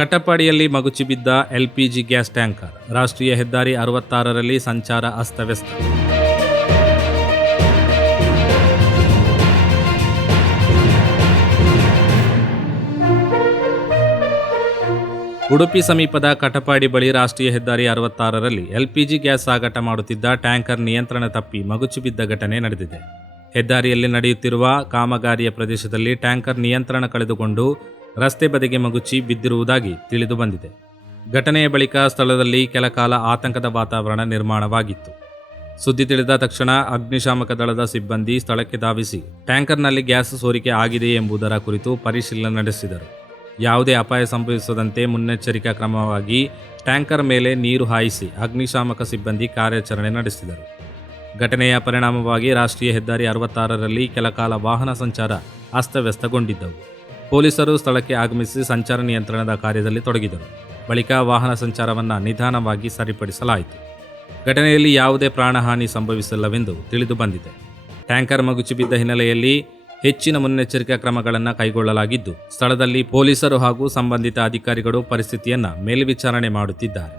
ಕಟಪಾಡಿಯಲ್ಲಿ ಮಗುಚಿ ಬಿದ್ದ LPG gas tanker. ರಾಷ್ಟ್ರೀಯ ಹೆದ್ದಾರಿ 66ರಲ್ಲಿ ಸಂಚಾರ ಅಸ್ತವ್ಯಸ್ತ. ಉಡುಪಿ ಸಮೀಪದ ಕಟಪಾಡಿ ಬಳಿ ರಾಷ್ಟ್ರೀಯ ಹೆದ್ದಾರಿ 66ರಲ್ಲಿ ಎಲ್ಪಿಜಿ ಗ್ಯಾಸ್ ಸಾಗಾಟ ಮಾಡುತ್ತಿದ್ದ ಟ್ಯಾಂಕರ್ ನಿಯಂತ್ರಣ ತಪ್ಪಿ ಮಗುಚಿ ಬಿದ್ದ ಘಟನೆ ನಡೆದಿದೆ. ಹೆದ್ದಾರಿಯಲ್ಲಿ ನಡೆಯುತ್ತಿರುವ ಕಾಮಗಾರಿಯ ಪ್ರದೇಶದಲ್ಲಿ ಟ್ಯಾಂಕರ್ ನಿಯಂತ್ರಣ ಕಳೆದುಕೊಂಡು ರಸ್ತೆ ಬದಿಗೆ ಮಗುಚಿ ಬಿದ್ದಿರುವುದಾಗಿ ತಿಳಿದು ಬಂದಿದೆ. ಘಟನೆಯ ಬಳಿಕ ಸ್ಥಳದಲ್ಲಿ ಕೆಲಕಾಲ ಆತಂಕದ ವಾತಾವರಣ ನಿರ್ಮಾಣವಾಗಿತ್ತು. ಸುದ್ದಿ ತಿಳಿದ ತಕ್ಷಣ ಅಗ್ನಿಶಾಮಕ ದಳದ ಸಿಬ್ಬಂದಿ ಸ್ಥಳಕ್ಕೆ ಧಾವಿಸಿ ಟ್ಯಾಂಕರ್ನಲ್ಲಿ ಗ್ಯಾಸ್ ಸೋರಿಕೆ ಆಗಿದೆ ಎಂಬುದರ ಕುರಿತು ಪರಿಶೀಲನೆ ನಡೆಸಿದರು. ಯಾವುದೇ ಅಪಾಯ ಸಂಭವಿಸದಂತೆ ಮುನ್ನೆಚ್ಚರಿಕಾ ಕ್ರಮವಾಗಿ ಟ್ಯಾಂಕರ್ ಮೇಲೆ ನೀರು ಹಾಯಿಸಿ ಅಗ್ನಿಶಾಮಕ ಸಿಬ್ಬಂದಿ ಕಾರ್ಯಾಚರಣೆ ನಡೆಸಿದರು. ಘಟನೆಯ ಪರಿಣಾಮವಾಗಿ ರಾಷ್ಟ್ರೀಯ ಹೆದ್ದಾರಿ 66ರಲ್ಲಿ ಕೆಲಕಾಲ ವಾಹನ ಸಂಚಾರ ಅಸ್ತವ್ಯಸ್ತಗೊಂಡಿದ್ದವು. ಪೊಲೀಸರು ಸ್ಥಳಕ್ಕೆ ಆಗಮಿಸಿ ಸಂಚಾರ ನಿಯಂತ್ರಣದ ಕಾರ್ಯದಲ್ಲಿ ತೊಡಗಿದರು. ಬಳಿಕ ವಾಹನ ಸಂಚಾರವನ್ನು ನಿಧಾನವಾಗಿ ಸರಿಪಡಿಸಲಾಯಿತು. ಘಟನೆಯಲ್ಲಿ ಯಾವುದೇ ಪ್ರಾಣಹಾನಿ ಸಂಭವಿಸಿಲ್ಲವೆಂದು ತಿಳಿದು ಬಂದಿದೆ. ಟ್ಯಾಂಕರ್ ಮಗುಚಿ ಬಿದ್ದ ಹಿನ್ನೆಲೆಯಲ್ಲಿ ಹೆಚ್ಚಿನ ಮುನ್ನೆಚ್ಚರಿಕಾ ಕ್ರಮಗಳನ್ನು ಕೈಗೊಳ್ಳಲಾಗಿದ್ದು, ಸ್ಥಳದಲ್ಲಿ ಪೊಲೀಸರು ಹಾಗೂ ಸಂಬಂಧಿತ ಅಧಿಕಾರಿಗಳು ಪರಿಸ್ಥಿತಿಯನ್ನು ಮೇಲ್ವಿಚಾರಣೆ ಮಾಡುತ್ತಿದ್ದಾರೆ.